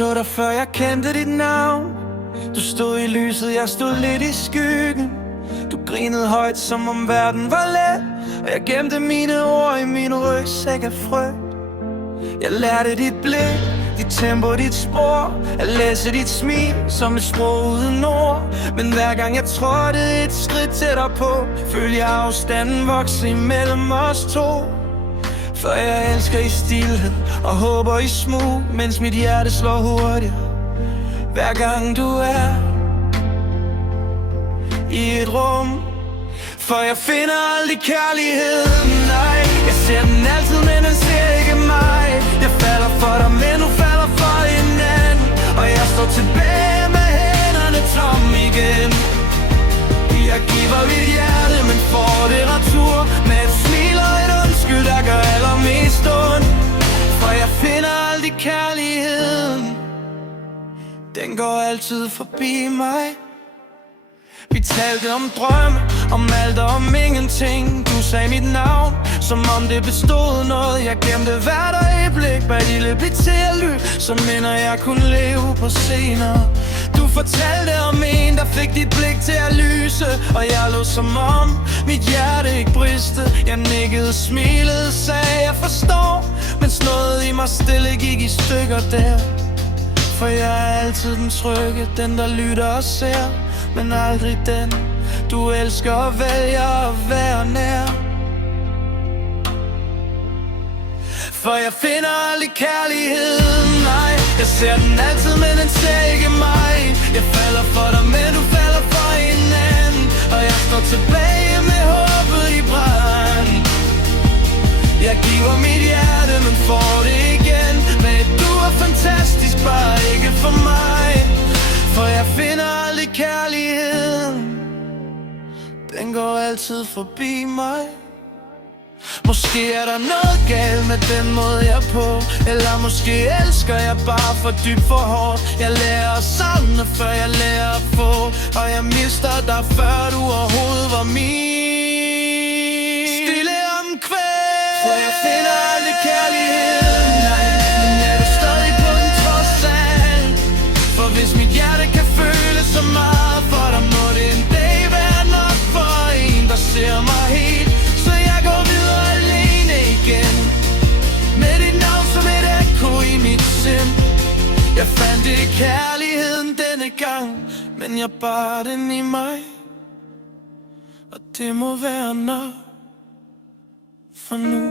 så dig før jeg kendte dit navn. Du stod i lyset, jeg stod lidt i skyggen. Du grinede højt, som om verden var let, og jeg gemte mine ord i min rygsæk af frygt. Jeg lærte dit blik, dit tempo, dit spor, at læse dit smil som et sprog uden ord. Men hver gang jeg trådte et skridt tættere på, følte jeg afstanden vokse imellem os to. For jeg elsker i stilhed og håber i smug, mens mit hjerte slår hurtigt hver gang du er i et rum. For jeg finder aldrig kærligheden, nej. Jeg ser den altid, men den ser ikke mig. Jeg falder for dig, men du falder for hinanden, og jeg står tilbage med hænderne tomme igen. Jeg giver mit hjerte, men får det retur med et smil og et undskyld, der gør allermest ondt. For jeg finder aldrig kærligheden, den går altid forbi mig. Vi talte om drømme, om alt og om ingenting. Du sagde mit navn, som om det bestod noget. Jeg gemte hvert øjeblik bag lille blik til at lytte, så minder jeg kunne leve på scener. Du fortalte om en, der fik dit blik til at lyse, og jeg lå som om mit hjerte ikke briste. Jeg nikkede, smilede, sagde jeg forstår, mens noget i mig stille gik i stykker der. For jeg er altid den trygge, den der lytter og ser, men aldrig den, du elsker og vælger at være nær. For jeg finder aldrig kærligheden, nej. Jeg ser den altid, men den ser ikke mig. Jeg falder for dig, men du falder for hinanden, og jeg står tilbage med håbet i brand. Jeg giver mit hjerte, men får det igen. Men du er fantastisk, bare ikke for mig. For jeg finder aldrig kærligheden, den går altid forbi mig. Måske er der noget galt med den måde jeg er på, eller måske elsker jeg bare for dybt, for hårdt. Jeg lærer at savne, før jeg lærer at få, og jeg mister dig, før du overhovedet var min. Stille omkvæd, for jeg finder aldrig kærligheden, nej. Men er du stadig på den trods alt? For hvis mit hjerte kan føle så meget for dig, må det en dag være nok for en, der ser mig helt. Så jeg går videre alene igen, med dit navn som et ekko i mit sind. Jeg fandt ikke kærligheden denne gang, men jeg bar den i mig, og det må være nok for nu.